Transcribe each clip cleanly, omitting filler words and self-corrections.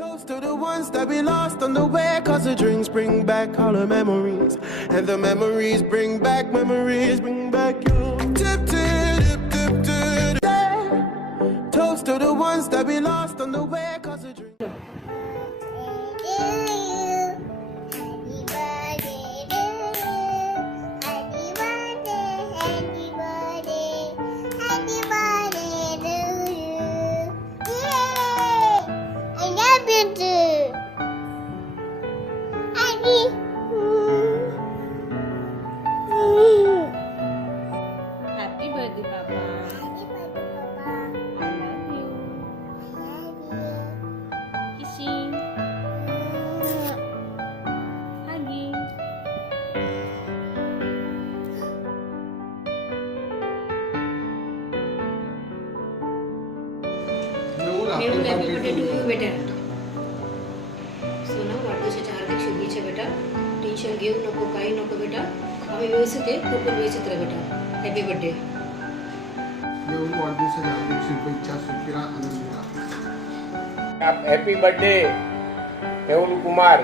Toast to the ones that we lost on the way, 'cause the drinks bring back all the memories, and the memories bring back you. Tip, tip, tip, tip, tip. Toast to the ones that we lost on the way, 'cause the drinks. Happy birthday, Papa. I love you. Kissing. Hugging. Mehul happy birthday to you बेटा. सोना वाढदिवसाच्या हार्दिक शुभेच्छा बेटा. Tension घेऊ नको, काही नको बेटा. आम्ही व्यवस्थित आहे, तू पण व्यवस्थित राहा बेटा. Happy birthday. मेहुल वाढदिवसाच्या हार्दिक शुभेच्छा. सुखी रहा, आनंदी रहा. आप हैप्पी बर्थडे मेहुल कुमार.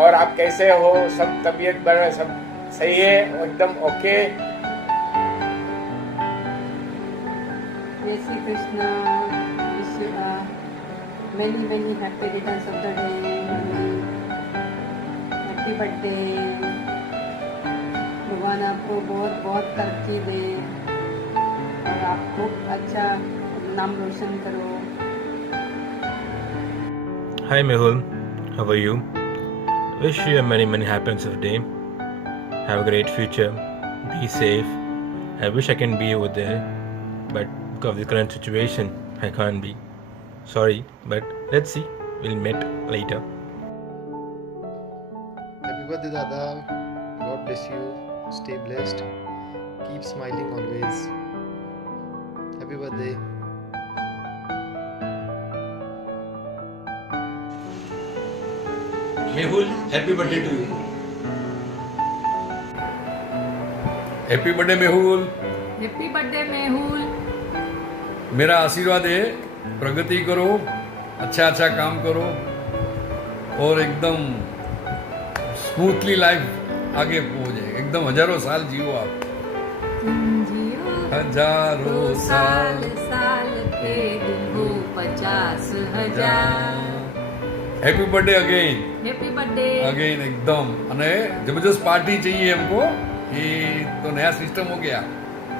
और आप कैसे हो? सब तबीयत सब सही है? एकदम okay. Jai Shri Krishna. Wish you many happy returns of the day. Happy birthday. भगवान आपको बहुत बहुत तरक्की दे और आप खूब अच्छा नाम रोशन करो. Hi Mehul, how are you? Wish you many happiness of the day. Have a great future. Be safe. I wish I can be over there, but because of the current situation, I can't be. Sorry, but let's see. We'll meet later. Happy birthday Dada. God bless you. Stay blessed. Keep smiling always. Happy birthday. Mehul, happy birthday to you. Happy birthday Mehul. Happy birthday Mehul. मेरा आशीर्वाद है, प्रगति करो, अच्छा काम करो और एकदम smoothly life आगे पहुंचे. एकदम हजारों साल जियो आप. हजारों साल के दिन हो 50,000. Happy birthday again. Happy birthday again एकदम. અને जबरदस्त पार्टी चाहिए हमको. ये तो नया सिस्टम हो गया,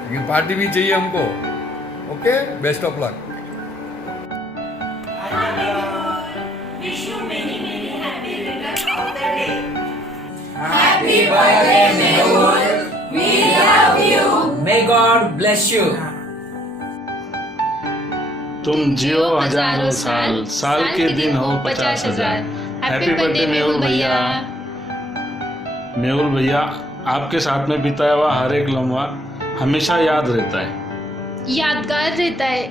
लेकिन पार्टी भी चाहिए हमको. Okay, best of luck. Wish you many happy returns of the day. Happy birthday, Mehul. We love you. May God bless you. तुम जियो हजारों साल, साल के दिन हो 50,000. हैप्पी बर्थडे मेहुल भैया. मेहुल भैया, आपके साथ में बिताया हुआ हर एक लम्हा हमेशा याद रहता है, यादगार रहता है.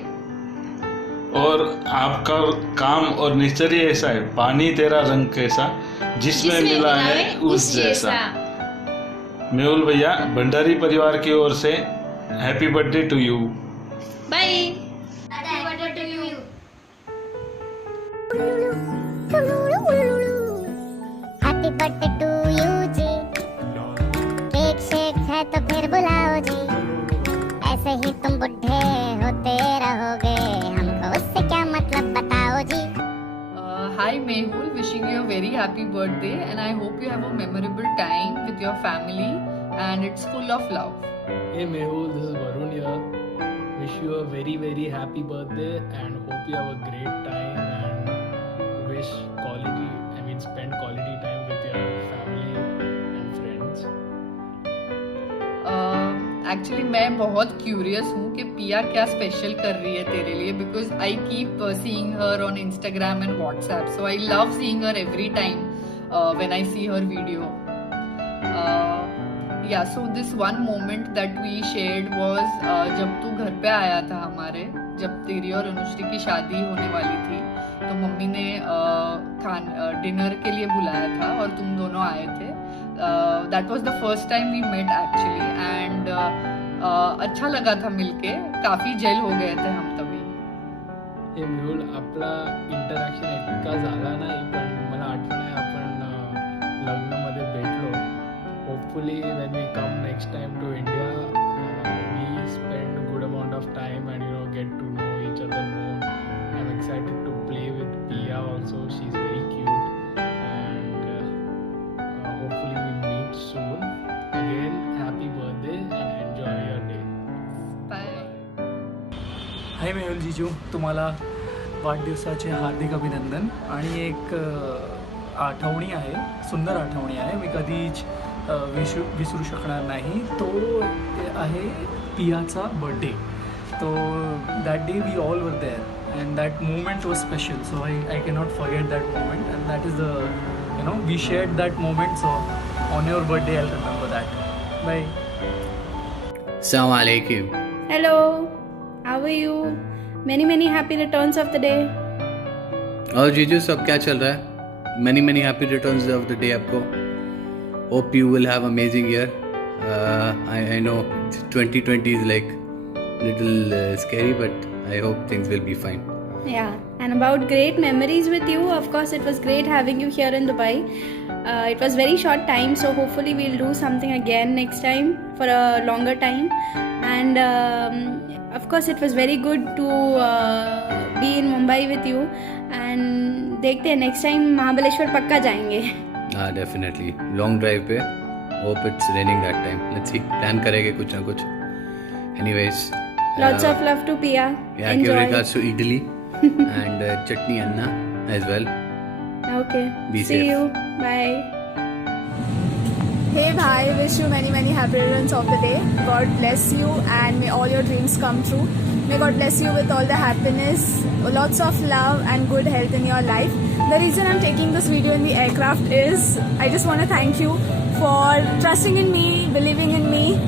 और आपका काम और निश्चर्य ऐसा है, पानी तेरा रंग कैसा, जिसमें मिला है उस जैसा. मेहुल भैया, भंडारी परिवार की ओर से happy birthday to you. Bye. Happy birthday to you. Happy birthday to you ji. Cake शेक है तो फिर बुलाओ जी. ऐसे ही तुम बुढ़े होते रहोगे, हमको उससे क्या मतलब बताओ जी. Hi Mehul, wishing you a very happy birthday and I hope you have a memorable time with your family and it's full of love. Hey Mehul, this is Varun here. Wish you a very happy birthday and hope you have a great time and spend quality time with your family and friends. Actually मैं बहुत curious हूँ कि पिया क्या special कर रही है तेरे लिए, because I keep seeing her on Instagram and WhatsApp, so I love seeing her every time when I see her video. Yeah so this one moment that we shared was जब तू घर पे आया था हमारे, जब तेरी और अनुश्री की शादी होने वाली थी, तो मम्मी ने डिनर के लिए बुलाया था और तुम दोनों आए थे. That was the first time we met actually and अच्छा लगा था मिलके, काफी जेल हो गए थे हम तभी. हे मेहुल, आपला इंटरॅक्शन इतका इतका झाला नाही, पण मला आठवण आहे आपण लग्नामध्ये भेटलो. Hopefully when we come next time to India we spend good amount of time and you know get to know each other more. I'm excited to play with Pia also. She's very cute and hopefully we meet soon. Again, happy birthday and enjoy your day. Bye. हाय मेहुल जीजू, तुम्हाला वाढदिवसाचे हार्दिक अभिनंदन. आणि एक आठवणी आहे, सुंदर आठवणी आहे, मी कधीच विसरू शकणार नाही. तो आहे पियाचा बर्थडे. तो that day we all were there and that moment was special, so I cannot forget that moment, and that is the, you know, we shared that moment, so on your birthday I'll remember that. Bye. Assalamu alaikum. Hello, how are you? Many happy returns of the day. और जीजू सब क्या चल रहा है? Many happy returns of the day आपको. Hope you will have amazing year. I know 2020 is like little scary, but I hope things will be fine. Yeah, and about great memories with you, of course it was great having you here in Dubai. It was very short time, so hopefully we'll do something again next time for a longer time. And of course it was very good to be in Mumbai with you. And देखते हैं next time Mahabaleshwar पक्का जाएंगे. Definitely. Long drive पे. Hope it's raining that time. Let's see. Plan करेंगे कुछ ना कुछ. Anyways. Lots of love to Pia. Yeah, enjoy. give regards to idli and chutney Anna as well. Okay. Be See safe. you. Bye. Hey bhai, wish you many happy returns of the day. God bless you and may all your dreams come true. May God bless you with all the happiness, lots of love and good health in your life. The reason I'm taking this video in the aircraft is I just want to thank you for trusting in me, believing in me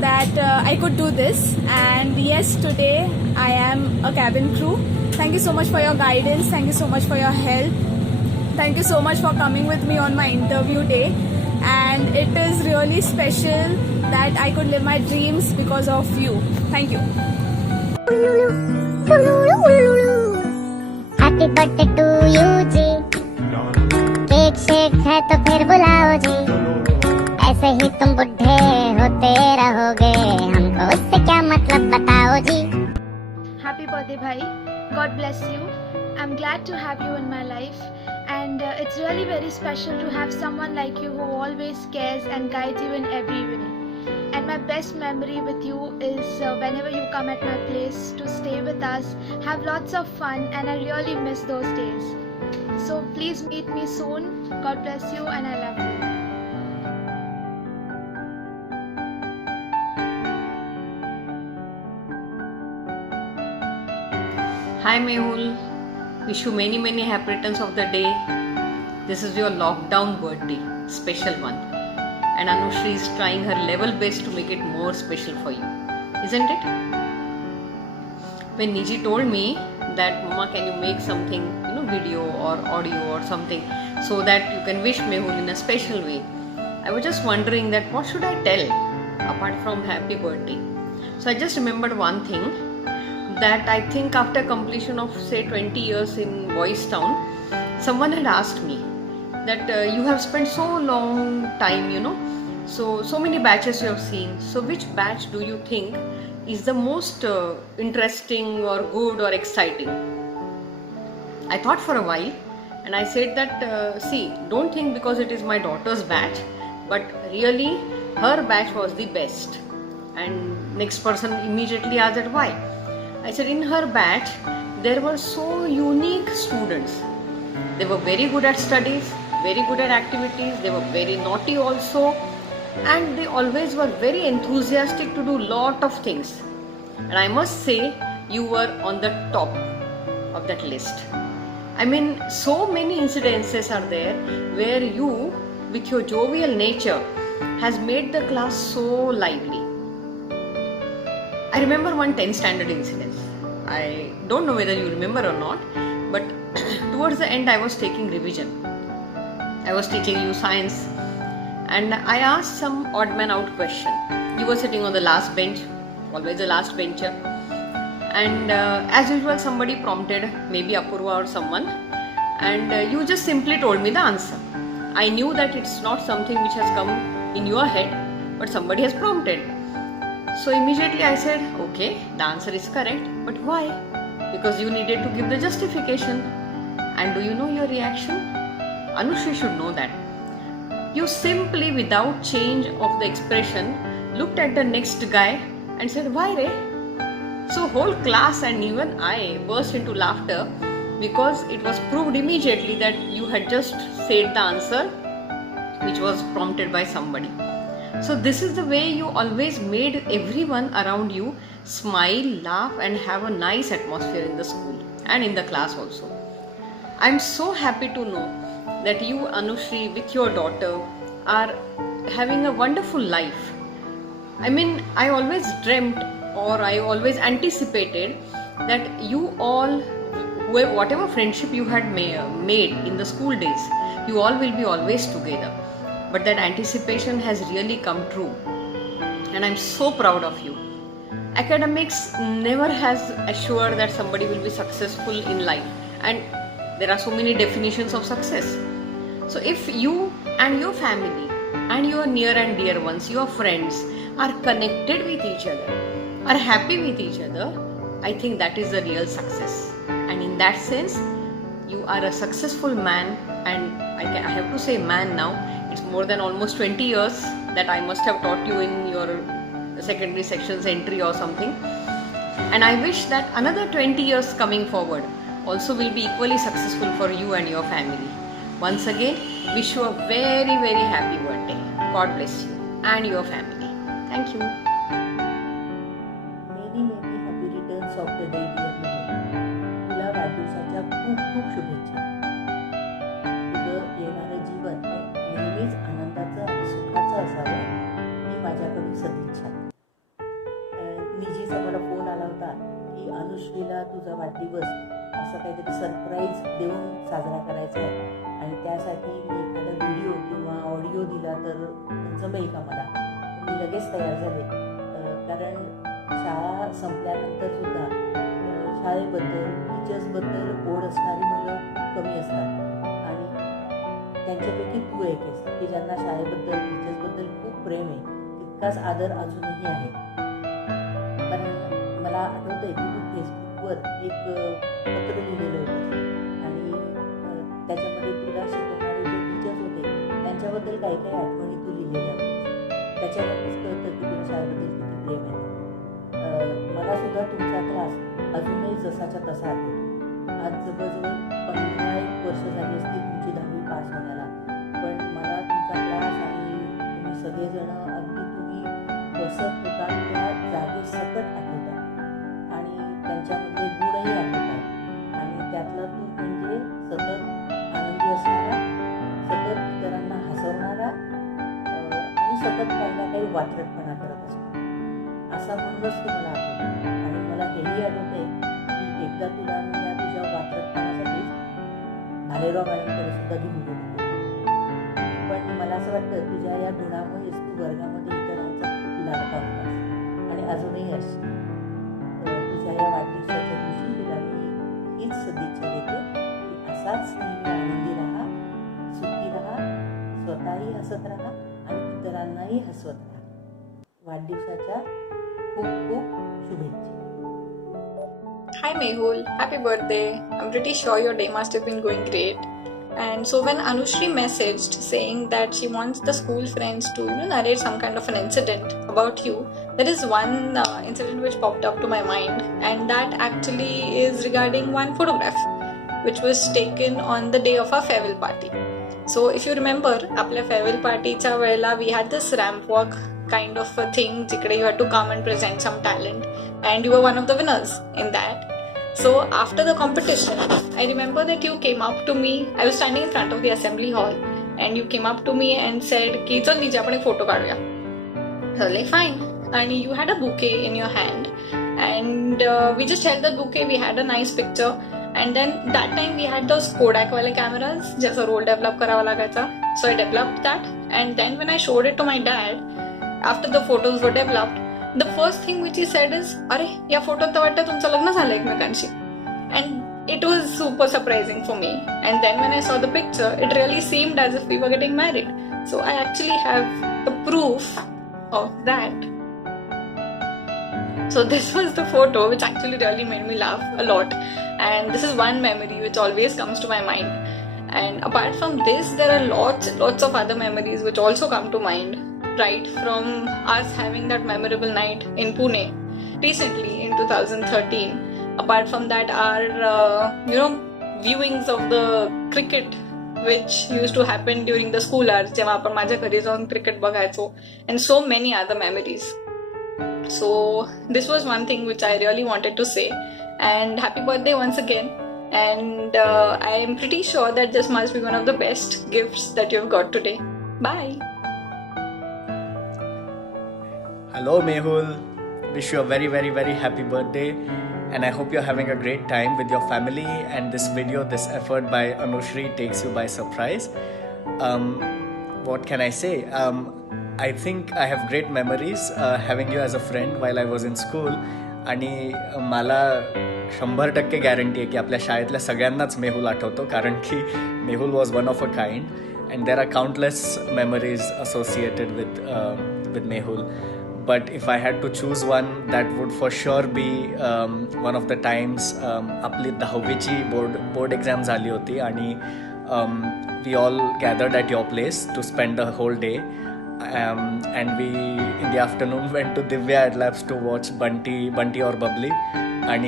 that I could do this. And yes, today I am a cabin crew. Thank you so much for your guidance. Thank you so much for your help. Thank you so much for coming with me on my interview day. And it is really special that I could live my dreams because of you. Thank you. Happy birthday to you ji. Cake शेक है तो फिर बुलाओ जी. ऐसे ही तुम बुढ़े होते रहोगे, हमको उससे क्या मतलब बताओ जी. Happy birthday, bhai. God bless you. I'm glad to have you in my life. And it's really very special to have someone like you who always cares and guides you in every way. And my best memory with you is whenever you come at my place to stay with us, have lots of fun, and I really miss those days. So please meet me soon. God bless you and I love you. Hi Mehul, wish you many happy returns of the day. This is your lockdown birthday, special one. And Anushri is trying her level best to make it more special for you, isn't it? When Niji told me that Mama, can you make something, video or audio or something so that you can wish Mehul in a special way, I was just wondering that what should I tell apart from happy birthday. So I just remembered one thing, that I think after completion of say 20 years in Boys Town, someone had asked me that you have spent so long time, so many batches you have seen, so which batch do you think is the most interesting or good or exciting? I thought for a while and I said that see, don't think because it is my daughter's batch, but really her batch was the best. And next person immediately asked that why. I said in her batch there were so unique students. They were very good at studies, very good at activities, they were very naughty also, and they always were very enthusiastic to do lot of things. And I must say you were on the top of that list. I mean, so many incidences are there where you, with your jovial nature, has made the class so lively. I remember one 10th standard incident. I don't know whether you remember or not, but towards the end I was taking revision. I was teaching you science and I asked some odd man out question. You were sitting on the last bench, always the last bencher, and as usual somebody prompted, maybe Apurva or someone, and you just simply told me the answer. I knew that it's not something which has come in your head, but somebody has prompted. So immediately I said, okay, the answer is correct, but why? Because you needed to give the justification. And do you know your reaction? Anushri should know that. You simply, without change of the expression, looked at the next guy and said, why re? So whole class and even I burst into laughter because it was proved immediately that you had just said the answer which was prompted by somebody. So this is the way you always made everyone around you smile, laugh and have a nice atmosphere in the school and in the class also. I am so happy to know that you, Anushri, with your daughter are having a wonderful life. I mean, I always dreamt or I always anticipated that you all, whatever friendship you had made in the school days, you all will be always together. But that anticipation has really come true. And I'm so proud of you. Academics never has assured that somebody will be successful in life. And there are so many definitions of success. So if you and your family and your near and dear ones, your friends are connected with each other, are happy with each other, I think that is the real success. And in that sense, you are a successful man, and I have to say man now. It's more than almost 20 years that I must have taught you in your secondary sections entry or something. And I wish that another 20 years coming forward also will be equally successful for you and your family. Once again, wish you a very, very happy birthday. God bless you and your family. Thank you. Many happy returns of the day, dear Mehul. तुला वाढदिवसाच्या खूप खूप शुभेच्छा. तुझं येणारं जीवन हे नेहमीच आनंदाचं आणि सुखाचं असावं ही माझ्याकडून सदिच्छा. निजीचा मला फोन आला होता की अनुश्रीला तुझा वाढदिवस असं काहीतरी सरप्राईज देऊन साजरा करायचा आहे आणि त्यासाठी मी एखादा व्हिडिओ किंवा ऑडिओ दिला तर जमेल का मला. मी लगेच तयार झाले, कारण शाळा संपल्यानंतर सुद्धा शाळेबद्दल टीचर्सबद्दल ओढ असणारी मुलं कमी असतात आणि त्यांच्यापैकी तू एक आहेस की ज्यांना शाळेबद्दल टीचर्सबद्दल खूप प्रेम आहे, तितकाच आदर अजूनही आहे. कारण मला आठवतं आहे की तू फेसबुकवर एक पत्र लिहिलेलं होतं आणि त्याच्यामध्ये तुला शिकवणारे जे टीचर्स होते त्यांच्याबद्दल काही काही आठवणी तू लिहिलेल्या होत्या. त्याच्यावरच कळतं की तुला शाळेबद्दल किती प्रेम आहे. मला सुद्धा तुमचा क्लास अजूनही जसाच्या तसा आठवतो. आज जवळजवळ 15 वर्ष झाली असतील तुमची 10वी पास होण्याला, पण मला तुमचा क्लास आणि तुम्ही सगळेजण अगदी तुम्ही बसत होता त्या जागे सकट आठवतात आणि त्यांच्यामधले गुणही आठवतात. आणि त्यातला तू म्हणजे सतत आनंदी असणारा, सतत इतरांना हसवणारा आणि सतत काही ना काही वात्रटपणा करत असतो असा म्हणूनच तुम्हाला आठवतो. आणि मला हेही आठवते की एकदा तुला मी या तुझ्या वात्रटपणासाठी भालेराव मॅडमकडे सुद्धा घेऊन गेलो. पण मला असं वाटतं तुझ्या या गुणामुळेच तू वर्गामध्ये इतरांचा खूप लाडका होतास आणि अजूनही असशील. तुझ्या या वाढदिवसाच्या दिवशी तुला मी हीच सदिच्छा देते की असाच नेहमी आनंदी राहा, सुखी राहा, स्वतःही हसत राहा आणि इतरांनाही हसवत राहा. वाढदिवसाच्या खूप खूप शुभेच्छा. Hi Mehul, happy birthday. I'm pretty sure your day must have been going great. And so when Anushri messaged saying that she wants the school friends to narrate some kind of an incident about you, there is one incident which popped up to my mind, and that actually is regarding one photograph which was taken on the day of our farewell party. So if you remember, आपल्या farewell partyच्या वेळेला we had this ramp walk kind of a thing jikde you had to come and present some talent, and you were one of the winners in that. So after the competition, I remember that you came up to me. I was standing in front of the assembly hall and you came up to me and said ki chal dije apne photo kaduya. So like fine, and you had a bouquet in your hand and we just held that bouquet. We had a nice picture, and then that time we had those Kodak wale cameras jaisa roll develop करावा लागायचा. So I developed that, and then when I showed it to my dad after the photos were developed, the first thing which he said is, अरे या फोटोत तर वाटतं तुमचं लग्न झालं एकमेकांशी. And it was super surprising for me. And then when I saw the picture, it really seemed as if we were getting married. So I actually have the proof of that. So this was the photo which actually really made me laugh a lot. And this is one memory which always comes to my mind. And apart from this, there are lots of other memories which also come to mind. Right from us having that memorable night in Pune recently in 2013. Apart from that, our viewings of the cricket which used to happen during the school hours, जेव्हा आपण माझ्या घरी जाऊन cricket बघायचो, and so many other memories. So this was one thing which I really wanted to say. And happy birthday once again. And I am pretty sure that this must be one of the best gifts that you've got today. Bye. Hello Mehul, wish you a very very very happy birthday, and I hope you're having a great time with your family, and this video, this effort by Anushri takes you by surprise. What can I say? I think I have great memories having you as a friend while I was in school, आणि मला 100% guarantee आहे की आपल्या शाळेतल्या सगळ्यांनाच मेहुल आठवतो, कारण की Mehul was one of a kind and there are countless memories associated with Mehul. But if I had to choose one, that would for sure be one of the times आपली 10वीची board exam झाली होती आणि we all gathered at your place to spend the whole day. And we in the afternoon went to Divya Ad Labs to watch Bunty or Bubbly. And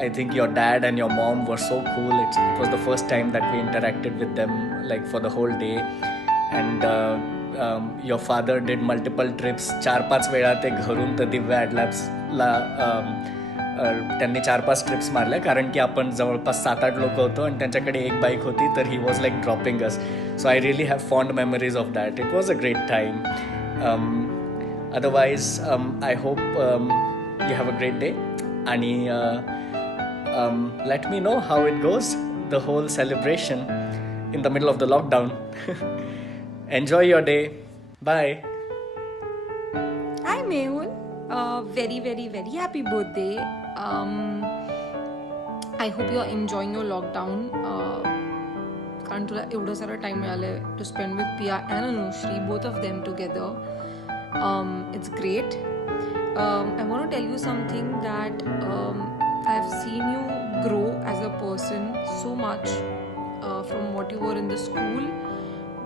I think your dad and your mom were so cool. It was the first time that we interacted with them like for the whole day. And your father did multiple trips. 4-5 वेळा ते घरून तर Divya add लॅब्सला त्यांनी 4-5 trips मारल्या, कारण की आपण जवळपास 7-8 लोक होतो आणि त्यांच्याकडे एक बाईक होती, तर he was like dropping us. So I really have fond memories of that. It was a great time. Otherwise I hope you have a great day, आणि let me know how it goes, the whole celebration in the middle of the lockdown. Enjoy your day. Bye. Hi Mehul, very very very happy birthday. I hope you are enjoying your lockdown. कारण तुला एवढं सारं time मिळालं to spend with Pia and Anushri, both of them together. It's great. I want to tell you something that I've seen you grow as a person so much, from what you were in the school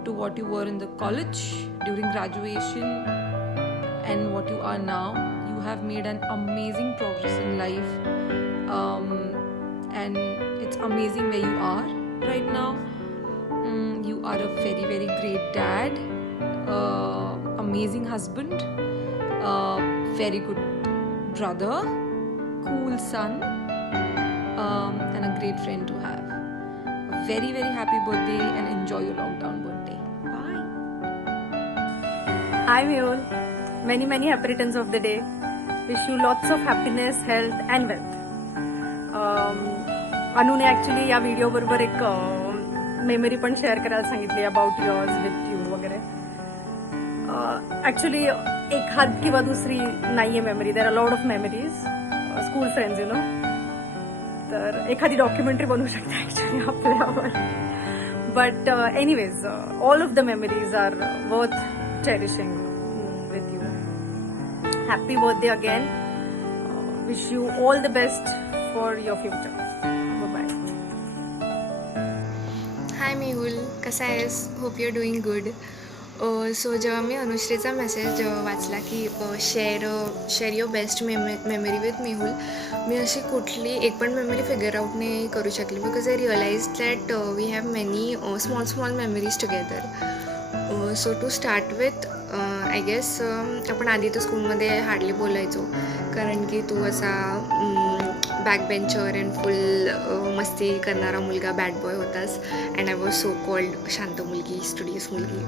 to what you were in the college during graduation and what you are now. You have made an amazing progress in life, and it's amazing where you are right now. You are a very very great dad, amazing husband, very good brother, cool son, and a great friend to have. A very very happy birthday and enjoy your lockdown birthday. Bye. Hi Mehul, many many happy returns of the day. Wish you lots of happiness, health and wealth. अनुने actually या video बरोबर एक memory पण share करायला सांगितली about yours with you वगैरे. Actually एखाद किंवा दुसरी नाही आहे memory, there are lot of memories, school friends you know. तर एखादी डॉक्युमेंटरी बनवू शकते ॲक्च्युली आपल्यावर. But anyways all of the memories are worth cherishing with you. Happy birthday again. Wish you all the best for your future. Bye. Hi Mehul, कसा आहेस? Hope you are doing good. So जेव्हा मी अनुश्रीचा message वाचला की share your best memory with Mehul, मी अशी कुठली एक पण मेमरी फिगर आउट नाही करू शकली, because I realise that we have many small memories together. So to start with I guess आपण आधी तर स्कूलमध्ये हार्डली बोलायचो, कारण की तू असा बॅक बेंचर अँड फुल मस्ती करणारा मुलगा, बॅड बॉय होतास, and I was so called शांत मुलगी, स्टुडियस मुलगी.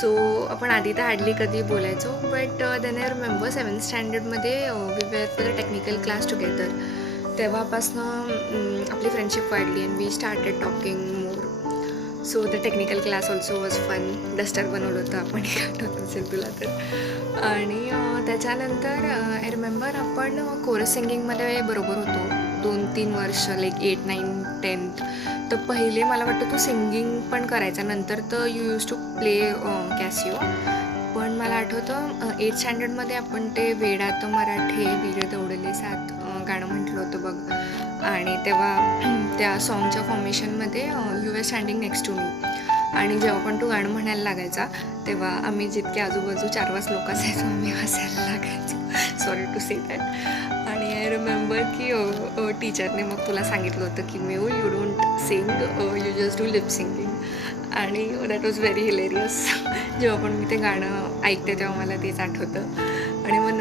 सो आपण आधी तर हार्डली कधी बोलायचो. But then I remember 7th स्टँडर्डमध्ये we were for the technical class together. तेव्हापासनं आपली फ्रेंडशिप वाढली and we started talking more. So the technical class also was fun. Duster बनवलं होतं आपण, आठवत असेल तुला तर. आणि त्याच्यानंतर आय रिमेंबर आपण कोरस सिंगिंगमध्ये बरोबर होतो. 2-3 वर्ष लाईक 8, 9, 10th तर पहिले मला वाटतं तू सिंगिंग पण करायचा, नंतर तर you use to play Casio. पण मला आठवतं 8th स्टँडर्डमध्ये आपण ते वेडात मराठे बिगडे दौडले साथ गाणं म्हटलं होतं बघ, आणि तेव्हा त्या सॉन्गच्या फॉर्मेशनमध्ये you were standing next to me, आणि जेव्हा पण तू गाणं म्हणायला लागायचा तेव्हा आम्ही जितके आजूबाजू 4-5 लोक असायचो आम्ही हसायला लागायचो, सॉरी टू से दॅट. आणि आय रिमेंबर की टीचरने मग तुला सांगितलं होतं की Mehul you don't sing, you just do lip singing, आणि दॅट वॉज व्हेरी हिलेरियस. जेव्हा पण मी ते गाणं ऐकते तेव्हा मला तेच आठवतं. आणि मग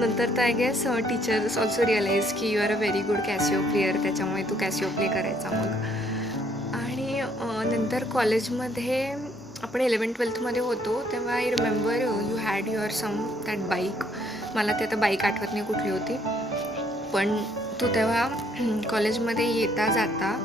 नंतर तर I guess teachers also realise की you are a very good Casio player, त्याच्यामुळे तू कॅसिओ प्ले करायचा मग. आणि नंतर कॉलेजमध्ये आपण 11th-12thमध्ये होतो तेव्हा I remember you had your some that bike. मला ते आता बाईक आठवत नाही कुठली होती, पण तू तेव्हा कॉलेजमध्ये येता जाता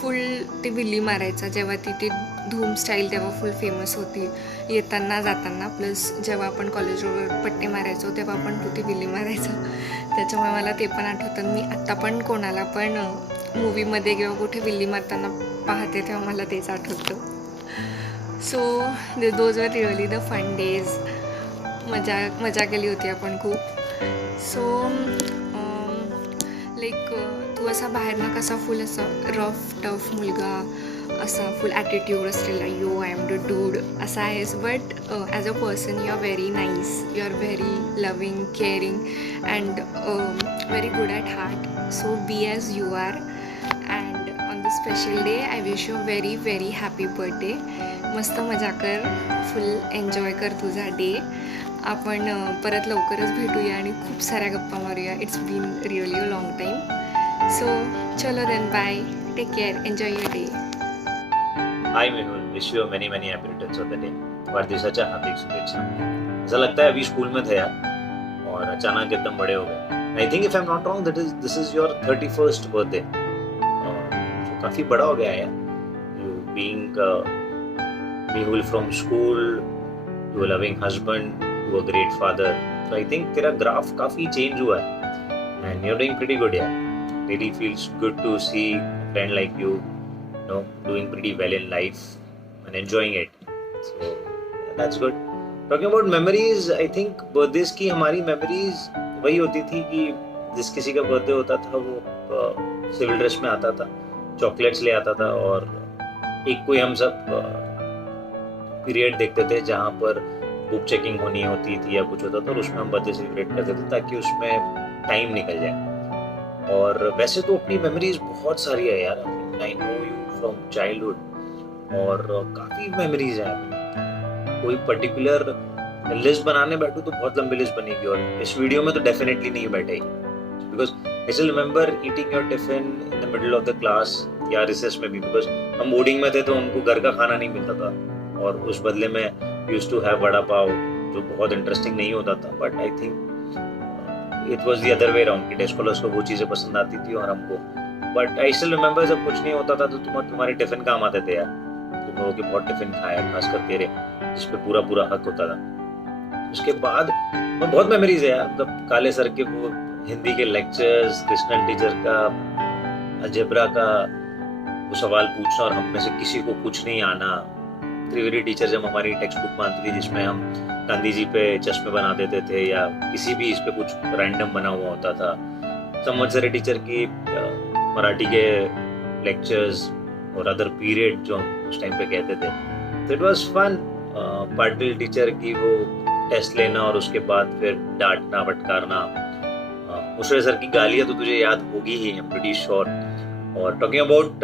फुल ती विल्ली मारायचा, जेव्हा ती धूम स्टाईल तेव्हा फुल फेमस होती, येताना जाताना, प्लस जेव्हा आपण कॉलेज रोडवर पट्टे मारायचो तेव्हा पण तू ती विल्ली मारायचं. त्याच्यामुळे मला ते पण आठवतं. मी आत्ता पण कोणाला पण मूवीमध्ये किंवा कुठे विल्ली मारताना पाहते तेव्हा मला तेच आठवतं. So those were really the fun days. मजा केली होती आपण खूप. सो लाईक तू असा बाहेरनं कसा फुल असा रफ टफ मुलगा, असा फुल ॲटिट्यूड असलेला you I am the dude असा आहेस, but as a person you are very nice, you are very loving, caring and very good at heart. So be as you are. And on the special day I wish you very very happy birthday. मस्त मजा कर, full enjoy कर तुझा day. आपण परत लवकरच भेटूया आणि खूप साऱ्या गप्पा मारूया. It's been really a long time. So चलो then, bye, take care, enjoy your day. Hi Mehul, wish you many many happy returns of the day. वाढदिवसाच्या हार्दिक शुभेच्छा. ऐसा लगता है अभी स्कूल में थे यार और अचानक एकदम बड़े हो गए. I think if I am not wrong this is your 31st birthday. तो काफ़ी बड़ा हो गया है यार. You being Mehul from school to a loving husband to a great father. तो आई थिंक तेरा ग्राफ काफ़ी चेंज हुआ है and you are doing pretty good यार. Really feels good to see a friend like you know, doing pretty well in life and enjoying it. So that's good. Talking about memories, I think birthdays की हमारी memories वही होती थी कि जिस किसी का बर्थडे होता था वो सिविल ड्रेस में आता था, चॉकलेट्स ले आता था, और एक कोई हम सब पीरियड देखते थे जहाँ पर बुक चेकिंग होनी होती थी या कुछ होता था, और उसमें हम बर्थडे सेलिब्रेट करते थे ताकि उसमें टाइम निकल जाए. और वैसे तो अपनी मेमोरीज बहुत सारी है यार. I know you from childhood और काफ़ी मेमोरीज हैं. कोई पर्टिकुलर लिस्ट बनाने बैठूँ तो बहुत लंबी लिस्ट बनेगी, और इस वीडियो में तो डेफिनेटली नहीं बैठेगी. Because I still remember eating your tiffin in the middle of the class या रिसेस में भी, बिकॉज हम बोर्डिंग में थे तो हमको घर का खाना नहीं मिलता था, और उस बदले में used to have vada pav जो बहुत इंटरेस्टिंग नहीं होता था. But I think it was the other way around कि डे स्कॉलर्स को वो चीज़ें पसंद आती थी और हमको. बट आई स्टिल रिमेंबर जब कुछ नहीं होता था तो तुम्हारे टिफिन काम आते थे यार. तुम लोगों के बहुत टिफिन खाया, खासकर तेरे, जिस पे पूरा पूरा हक होता था. उसके बाद बहुत मेमोरीज है यार. मतलब काले सर के वो हिंदी के लेक्चर्स, कृष्णन टीचर का अलजेब्रा का वो सवाल पूछना और हम में से किसी को कुछ नहीं आना. त्रिवेदी टीचर जब हमारी टेक्स्ट बुक मानती थी जिसमें हम गांधी जी पे चश्मे बना देते थे या किसी भी इस पे कुछ रैंडम बना हुआ होता था. संवत्सरी टीचर की मराठी के लेक्चर्स और अदर पीरियड जो हम उस टाइम पे कहते थे. तो it was fun. Patil teacher की वो टेस्ट लेना और उसके बाद फिर डांटना फटकारना. मुशर्रफ सर की गालियाँ तो तुझे याद होगी ही, आई एम प्रीटी श्योर. और talking about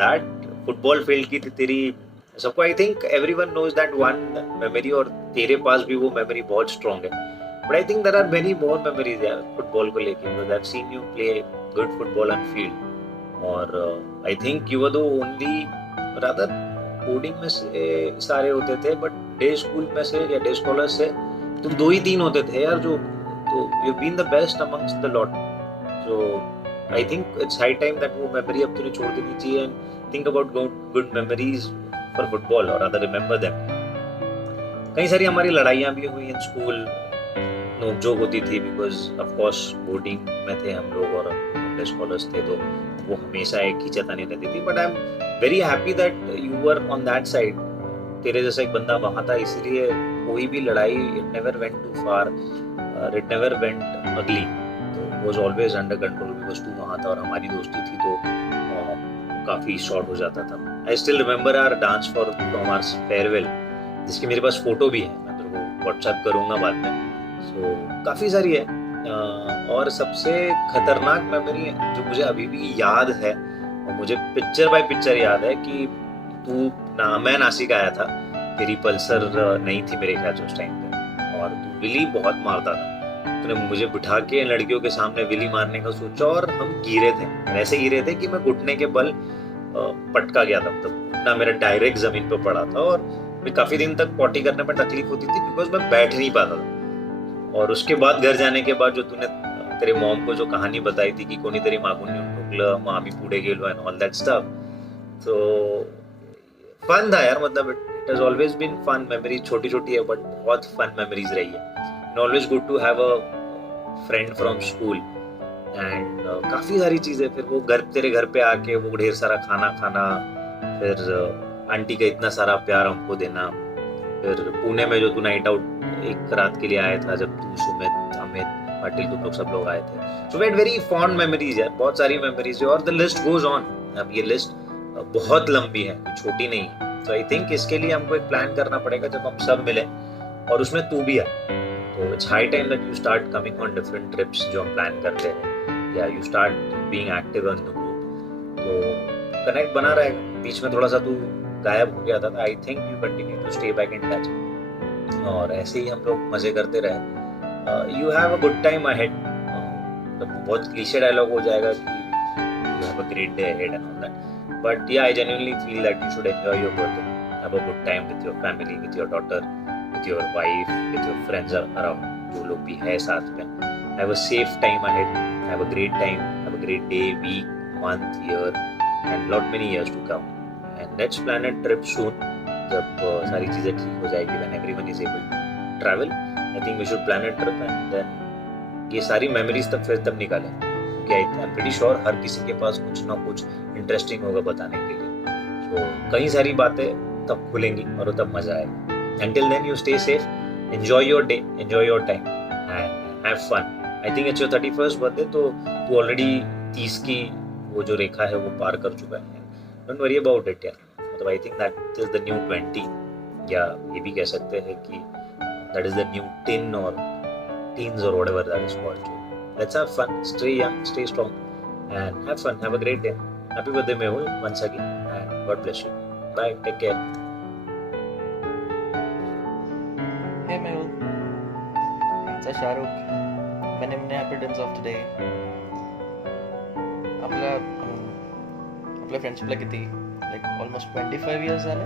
that football field की तेरी सबको, I think everyone knows that one memory, और तेरे पास भी वो मेमोरी बहुत स्ट्रॉन्ग है. But I think there are many more memories यार फुटबॉल को लेके. Because I have seen you play good football on field, और I think you were the only, rather boarding में से सारे होते थे बट डे स्कूल में से या डे स्कॉलर से तुम 2 ही 3 होते थे यार जो. तो you have been the best amongst the lot. So I think it's high time that वो मेमोरी अब तुझे छोड़ देनी चाहिए and think about good memories for football और अदर रिमेंबर देम. कई सारी हमारी लड़ाइयाँ भी हुई इन स्कूल, नोकझोंक होती थी बिकॉज ऑफ कोर्स बोर्डिंग में थे हम लोग और सारे स्कॉलर्स थे, तो वो हमेशा एक ही चतानी रहती थी. But I am very happy that you were on that side. तेरे जैसा एक बंदा वहाँ था, इसलिए कोई भी लड़ाई it never went too far, it never went ugly. तो was always under control because तू वहाँ था और हमारी दोस्ती थी तो काफ़ी शॉर्ट हो जाता था. I still remember our dance from our farewell, जिसकी मेरे पास फोटो भी है, मैं तेरे को व्हाट्सएप करूँगा बाद में. सो काफ़ी सारी है. और सबसे खतरनाक मेमोरी जो मुझे अभी भी याद है और मुझे पिक्चर बाय पिक्चर याद है कि मैं नासिक आया था, तेरी पल्सर नहीं थी मेरे ख्याल से उस टाइम पे, और तू विली बहुत मारता था. तूने मुझे बिठा के लड़कियों के सामने विली मारने का सोचा और हम गिरे थे, ऐसे गिरे थे कि मैं घुटने के बल पटका गया था. मतलब ना मेरा डायरेक्ट जमीन पे पड़ा था और मैं काफी दिन तक पॉटी करने में तकलीफ होती थी बिकॉज मैं बैठ नहीं पाता था. और उसके बाद घर जाने के बाद जो तूने तेरे मॉम को जो कहानी बताई थी कि कोणी तरी मागून येऊन ठोकलं, मग आम्ही पुढे गेलो एंड ऑल दैट स्टफ, तो फन था यार. मतलब it has always been fun. Memory छोटी छोटी है बट बहुत फन मेमोरीज रही है. It always good to have a friend from school and काफ़ी सारी चीज़ें. फिर वो तेरे घर पे आके वो ढेर सारा खाना खाना, फिर आंटी का इतना सारा प्यार हमको देना, फिर पुणे में जो तू नाइट आउट एक रात के लिए आया था जब तू, सुमित, अमित, पाटिल, तुम लोग सब लोग आए थे. So we had very fond memories यार, बहुत सारी मेमोरीज है और द लिस्ट गोज ऑन. अब ये लिस्ट बहुत लंबी है, छोटी नहीं है. तो आई थिंक इसके लिए हमको एक प्लान करना पड़ेगा जब हम सब मिले और उसमें तू भी आए. तो it's high time that you start coming on different trips जो हम प्लान करते हैं, या you start being active on the group. तो कनेक्ट बना रहेगा. बीच में थोड़ा सा तू गायब हो गया था, I think you continue to stay back in touch और ऐसे ही हम लोग मजे करते रहे. You have a good time ahead. बहुत क्लीशे डायलॉग हो जाएगा कि you have a great day ahead and all that, but yeah I genuinely feel that you should enjoy your birthday, have a good time with your family, with your daughter, with your wife, with your friends around जो लोग भी है साथ में. Have a safe time ahead, have a great time, have a great day, week, month, year and lot many years to come. And let's plan a trip soon. जब सारी चीज़ें ठीक हो जाएगी, when everyone is able to travel, I think we should plan a trip and then ये सारी memories तब निकालें. क्योंकि आई एम प्रीटी श्योर हर किसी के पास कुछ ना कुछ इंटरेस्टिंग होगा बताने के लिए. तो कई सारी बातें तब खुलेंगी और तब मजा आएगा. Until then, you stay safe, enjoy your day, enjoy your time, and have fun. I think it's your 31st birthday, तो तू already 30 की वो जो रेखा है वो पार कर चुका है. Don't worry about it यार. मतलब I think that is the new 20, या ये भी कह सकते हैं कि that is the new teen or teens or whatever that is called. Let's have fun, stay young, stay strong, and have fun. Have a great day. Happy birthday Mehul once again, and God bless you. Bye. Take care. Hey Mehul, it's Shahrukh. Many happy returns of today. आपल्या फ्रेंडशिपला किती like almost 25 years झाले.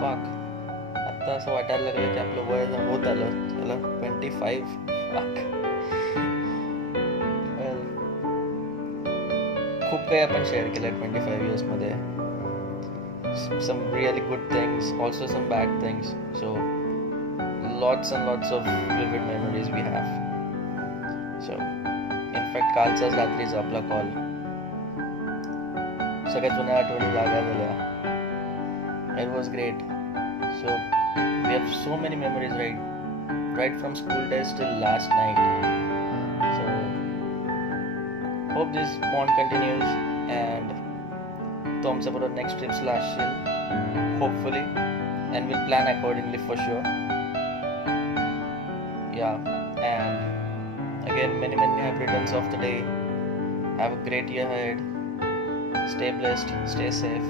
Fuck, आता असं वाटायला लागलं की आपलं वय होत आलं. त्याला 25. फक. खूप काही आपण शेअर केलं 25 इयर्समध्ये. Some really good things, also some bad things. So lots and lots of vivid memories we have. So in fact कालचाच रात्रीचा आपला कॉल सगळ्या जुन्या आठवणी जागा झाल्या. It was great. So we have so many memories right from school days till last night. So hope this bond continues and तो आमच्या बरोबर नेक्स्ट ट्रिप्सला असशील hopefully, and we'll plan accordingly for sure. Yeah, and again many happy returns of the day. Have a great year ahead. Stay blessed, stay safe.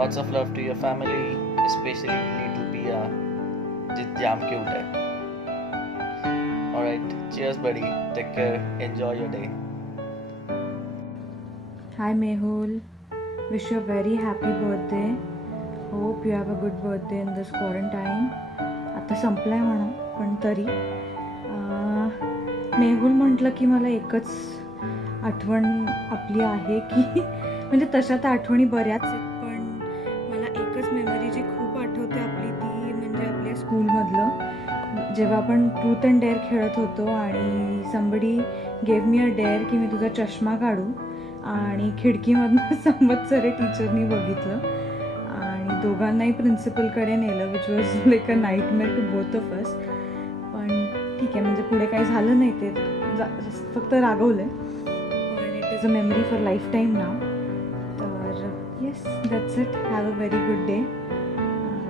Lots of love to your family, especially little Pia, just jam cute hai. Alright, cheers buddy, take care, enjoy your day. Hi Mehul, wish you a very happy birthday. Hope you have a good birthday in this quarantine. आता संपलाय म्हणा, पण तरी मेहुल म्हटलं की मला एकच आठवण आपली आहे की म्हणजे तशा तर आठवणी बऱ्याच आहेत, पण मला एकच मेमरी जी खूप आठवते आपली ती म्हणजे आपल्या स्कूलमधलं जेव्हा आपण ट्रूथ अँड डेअर खेळत होतो आणि समबडी गेव मी अ डेअर की मी तुझा चष्मा काढू आणि खिडकीमधनं संवत्सरे टीचरनी बघितलं आणि दोघांनाही प्रिन्सिपलकडे नेलं, which was like a nightmare to both of us. पण ठीक आहे, म्हणजे पुढे काही झालं नाही, ते फक्त रागवलं. पण it is a memory for life time नाव. तर yes, that's it. Have a very good day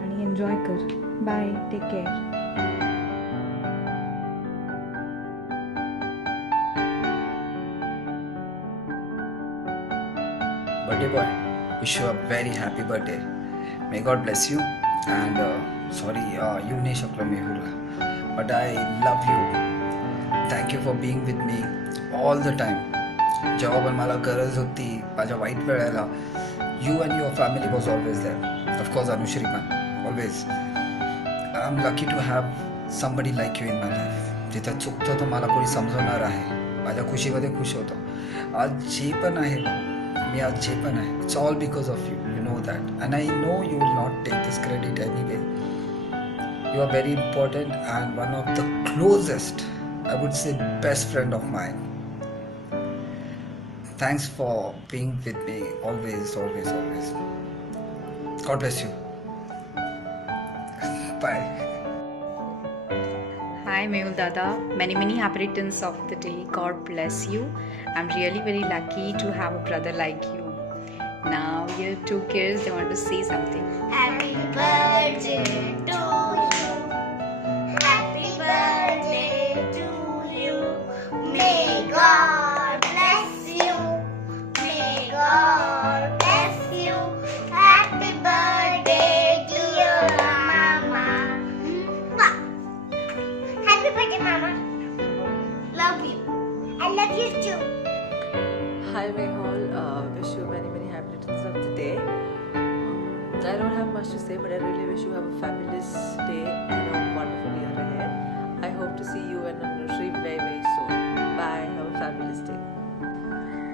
आणि एन्जॉय कर. Bye, take care. Birthday boy, wish you a very happy birthday. May God bless you. And sorry, you nahi shakla Mehul, but I love you. Thank you for being with me all the time. जेव्हा पण मला गरज होती माझ्या white वेळेला, you and your family was always there. Of course, Anushri man, always. I'm lucky to have somebody like you in my life. जिथं चुकतो तर मला कोणी समजवणार आहे, माझ्या खुशीमध्ये खुश होतो. आज जे पण आहे मी आज जे पण आहे, it's all because of you. You know that, and I know you will not take this credit anyway. You are very important and one of the closest, I would say, best friend of mine. Thanks for being with me always, always, always. God bless you. Bye. Hi Mehul Dada, many happy returns of the day. God bless you. I'm really very lucky to have a brother like you. Now your two kids, they want to say something. Happy birthday to you. Happy birthday to you. May God bless you. May God bless you. Happy birthday dear mama. Happy birthday mama. Love you. I love you too. Hi Mehul, wish you many happy returns of the day. I don't have much to say, but I really wish you have a fabulous day and a wonderful year ahead. I hope to see you and Anushri very soon. Bye, have a fabulous day.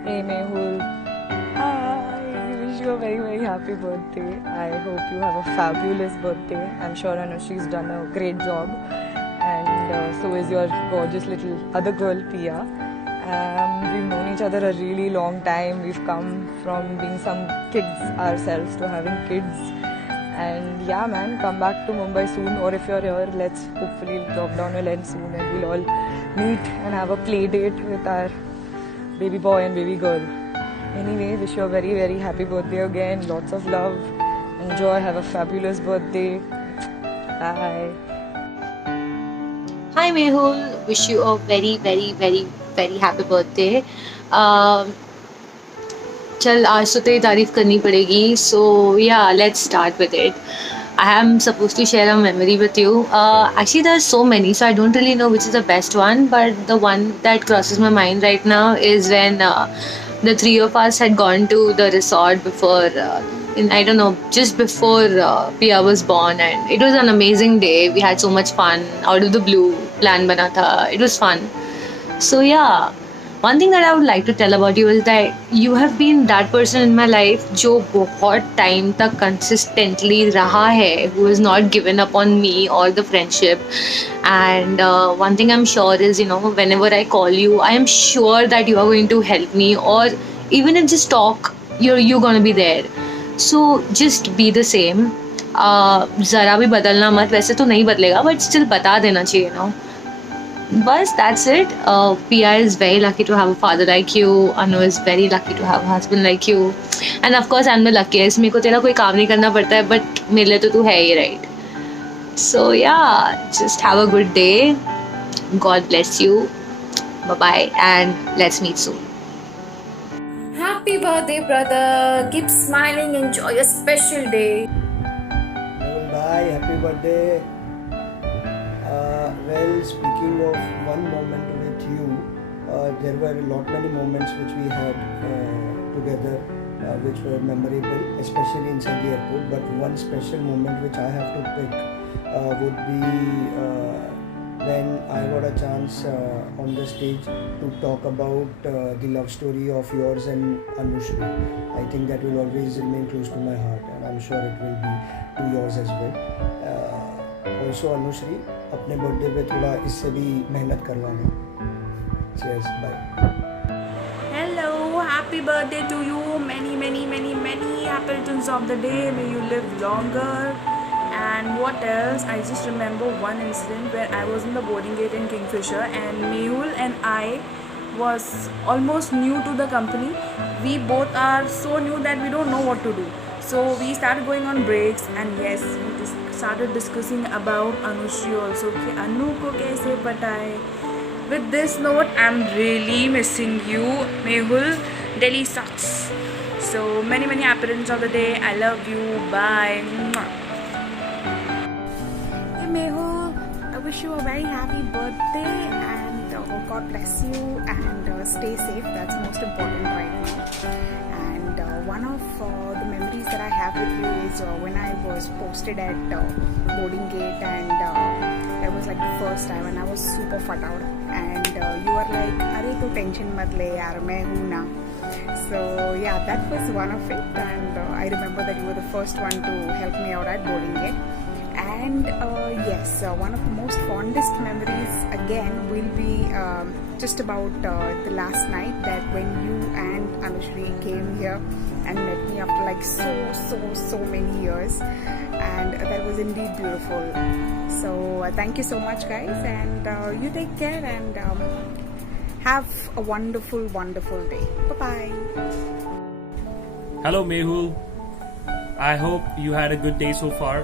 Hey Mehul, hi, wish you a very happy birthday. I hope you have a fabulous birthday. I'm sure Anushri's done a great job, and so is your gorgeous little other girl Pia. We've known each other a really long time. We've come from being some kids ourselves to having kids. And yeah man, come back to Mumbai soon, or if you're here, let's hopefully lockdown will end soon and we'll all meet and have a play date with our baby boy and baby girl. Anyway, wish you a very happy birthday again. Lots of love. Enjoy, have a fabulous birthday. Bye. Hi Mehul, wish you a very happy birthday. चल आज तो तेरी तारीफ करनी पड़ेगी, so yeah, let's start with it. I am supposed to share a memory with you. Actually there's so many, so I don't really know which is the best one, but the one that crosses my mind right now is when the three of us had gone to the resort before I don't know, just before Pia was born, and it was an amazing day. We had so much fun. Out of the blue plan bana tha. It was fun. So yeah, one thing that I would like to tell about you is that you have been that person in my life जो बहुत time तक consistently रहा है, who has not given up on me or the friendship. And one thing I'm sure is, you know, whenever I call you, I am sure that you are going to help me, or even if just talk, you're going to be there. So just be the same. ज़रा भी बदलना मत, वैसे तो नहीं बदलेगा, but still बता देना चाहिए, you know. But that's it. Pia is very lucky to have a father like you. Anu is very lucky to have a husband like you. And of course I'm the luckiest. मेरे को तेरा कोई काम नहीं करना पड़ता है, but मेरे लिए तो तू है ही, right? So yeah, just have a good day. God bless you. Bye bye, and let's meet soon. Happy birthday, brother. Keep smiling. Enjoy your special day. Bye. Happy birthday. Well, speaking of one moment with you, there were many moments which we had together, which were memorable, especially inside the airport. But one special moment which I have to pick would be when I got a chance on the stage to talk about the love story of yours and Anushri. I think that will always remain close to my heart, and I'm sure it will be to yours as well. Also Anushri, अपने birthday पे थोड़ा इससे भी मेहनत करवाना. Cheers. Bye. Hello, happy birthday to you. Many happy returns of the day. May you live longer. And what else? I just remember one incident where I was in the boarding gate in Kingfisher, and Mehul and I was almost new to the company. We both are so new that we don't know what to do. So we started going on breaks, and yes, we started discussing about Anushri also. कि अनु को कैसे पटाए. With this note, I'm really missing you, Mehul. Delhi sucks. So many happy returns of the day. I love you. Bye. Mwah. Hey Mehul, I wish you a very happy birthday, and God bless you, and stay safe. That's most important right now. And one of the memories that I have with you is when I was posted at boarding gate, and it was like the first time, and I was super fat out, and you were like, "Arey tu tension mat le yaar, main hu na." So yeah, that was one of it, and I remember that you were the first one to help me out at boarding gate. And yes, one of the most fondest memories again will be just about the last night, that when you and Anushri came here and met me after like so many years, and that was indeed beautiful. So thank you so much guys, and you take care, and have a wonderful day. Bye bye. Hello Mehul, I hope you had a good day so far.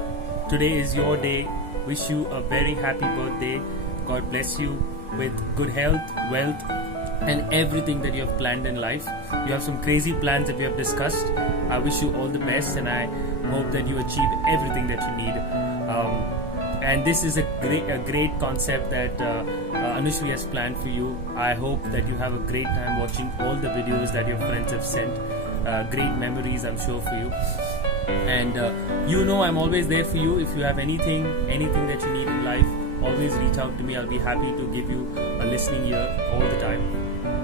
Today is your day. Wish you a very happy birthday. God bless you with good health, wealth, and everything that you have planned in life. You have some crazy plans that we have discussed. I wish you all the best, and I hope that you achieve everything that you need. And this is a great concept that Anushri has planned for you. I hope that you have a great time watching all the videos that your friends have sent. Great memories, I'm sure, for you. And you know I'm always there for you. If you have anything that you need in life, always reach out to me. I'll be happy to give you a listening ear all the time.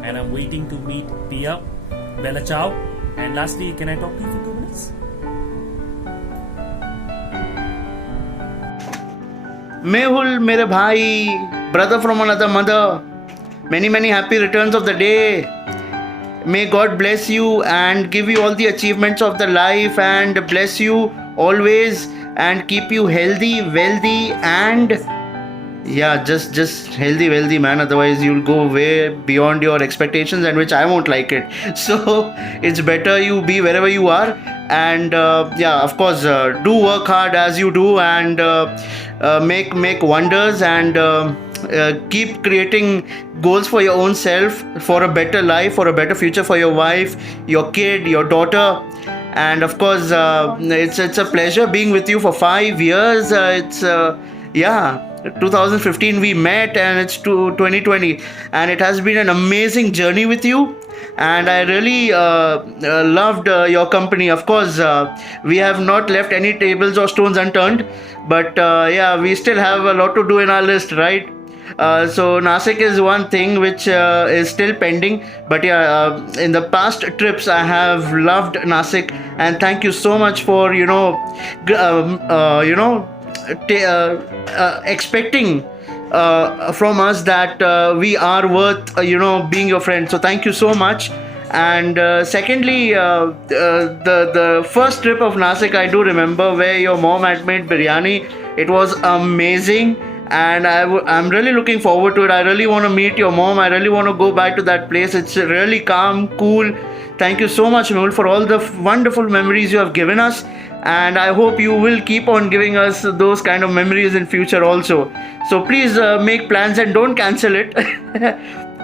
And I'm waiting to meet Pia, Bella Ciao, and lastly, can I talk to you for 2 minutes? Mehul, mere bhai, brother from another mother, many happy returns of the day. May God bless you and give you all the achievements of the life, and bless you always and keep you healthy, wealthy, and yeah, just healthy, wealthy, man. Otherwise you'll go way beyond your expectations, and which I won't like it. So it's better you be wherever you are, and yeah, of course, do work hard as you do, and make wonders, and keep creating goals for your own self, for a better life, for a better future for your wife, your kid, your daughter. And of course, it's a pleasure being with you for 5 years. Yeah, 2015 we met, and it's to 2020, and it has been an amazing journey with you. And I really loved your company. Of course, we have not left any tables or stones unturned, but yeah, we still have a lot to do in our list, right? So Nasik is one thing which is still pending, but yeah, in the past trips I have loved Nasik, and thank you so much for expecting from us that we are worth being your friend. So thank you so much. And secondly, the first trip of Nasik, I do remember, where your mom had made biryani. It was amazing, and I'm really looking forward to it. I really want to meet your mom. I really want to go back to that place. It's really calm, cool. Thank you so much, Mehul, for all the wonderful memories you have given us, and I hope you will keep on giving us those kind of memories in future also. So please make plans and don't cancel it.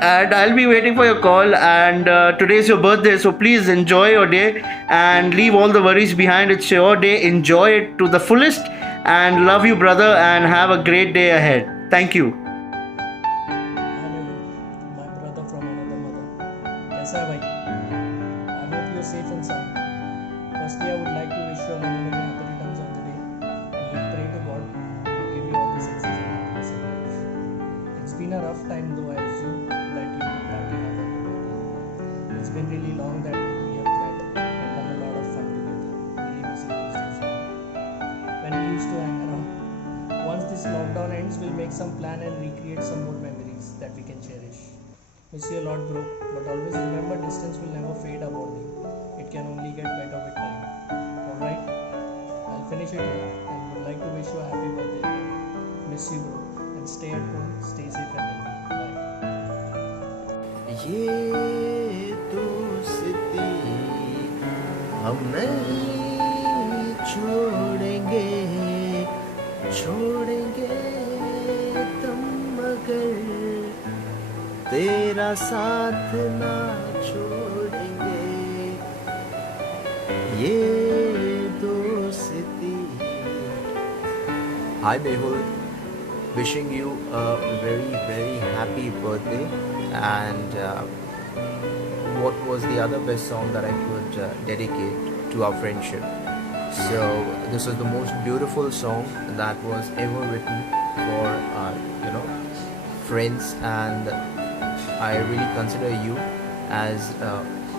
And I'll be waiting for your call. And today's your birthday, so please enjoy your day and leave all the worries behind. It's your day. Enjoy it to the fullest, and love you, brother, and have a great day ahead. Thank you. My brother from another mother. Kaisa hai bhai? I hope you're safe and sound. Firstly, I would like to wish you many happy returns of the day, and we pray to God to give you all the success and happiness in life. It's been a rough time, though. I assume that you will party have a birthday. It's been really long that we have met and done a lot of fun together. Really missing those days when we used to hang around. Once this lockdown ends, we'll make some plan and recreate some more memories that we can cherish. Miss you a lot, bro. But always remember, distance will never fade our bonding. It can only get better with time. Alright? I'll finish it here and would like to wish you a happy birthday again. Miss you, bro. And stay at home, stay safe and healthy. Bye. ये दोस्ती हम नहीं छोड़ेंगे तुम मगर तेरा साथ ना छोड़ेंगे ये दोस्ती. Hi Mehul, wishing you a very very happy birthday. And what was the other best song that I could dedicate to our friendship? So this was the most beautiful song that was ever written for friends, and I really consider you as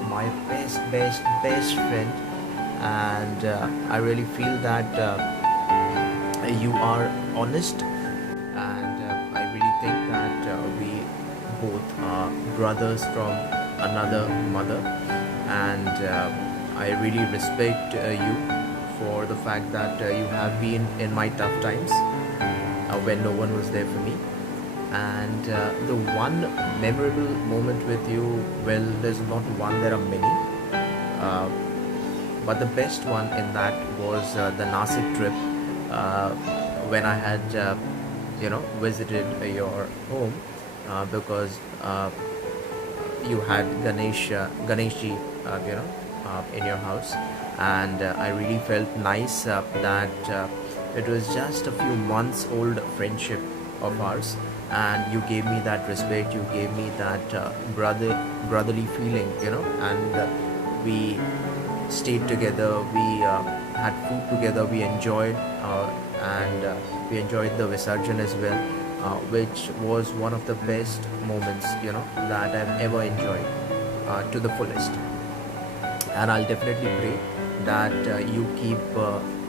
my best friend, and I really feel that you are honest, and I really think that we both are brothers from another mother, and I really respect you for the fact that you have been in my tough times when no one was there for me. And the one memorable moment with you, well, there's not one, there are many, but the best one in that was the Nasik trip, when I had visited your home, because you had Ganeshji in your house, and I really felt nice that it was just a few months old friendship of ours, and you gave me that respect, you gave me that brotherly feeling, and we stayed together, we had food together, we enjoyed and we enjoyed the Visarjan as well, which was one of the best moments that I've ever enjoyed to the fullest. And I'll definitely pray that you keep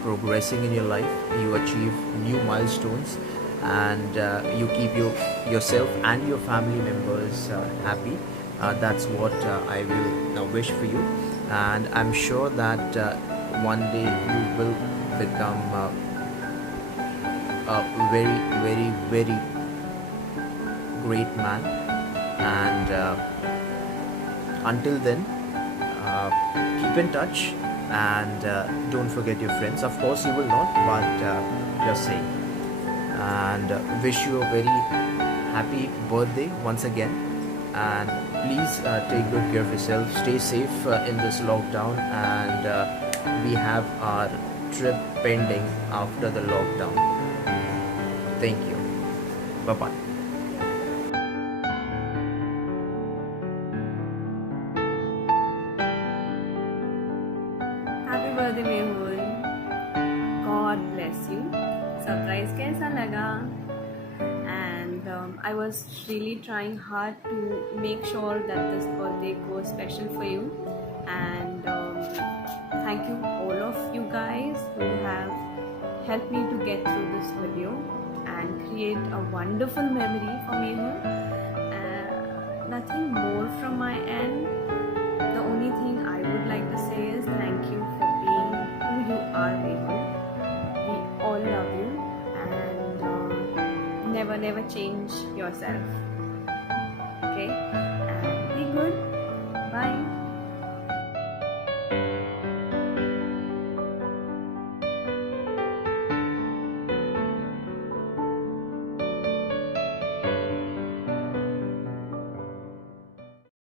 progressing in your life, you achieve new milestones, and you keep yourself and your family members happy. That's what I will now wish for you, and I'm sure that one day you will become a very very very great man, and until then keep in touch, and don't forget your friends. Of course you will not, but just saying. And wish you a very happy birthday once again, and please take good care of yourself, stay safe in this lockdown, and we have our trip pending after the lockdown. Thank you. Bye bye. Happy birthday Mehul. God bless you. Surprise कैसा लगा? And I was really trying hard to make sure that this birthday goes special for you, and thank you all of you guys who have helped me to get through this video and create a wonderful memory for Mehul. Nothing more from my end. The only thing I would like to say is thank you for being who you are, Mehul. We all love you, and never change yourself. Okay?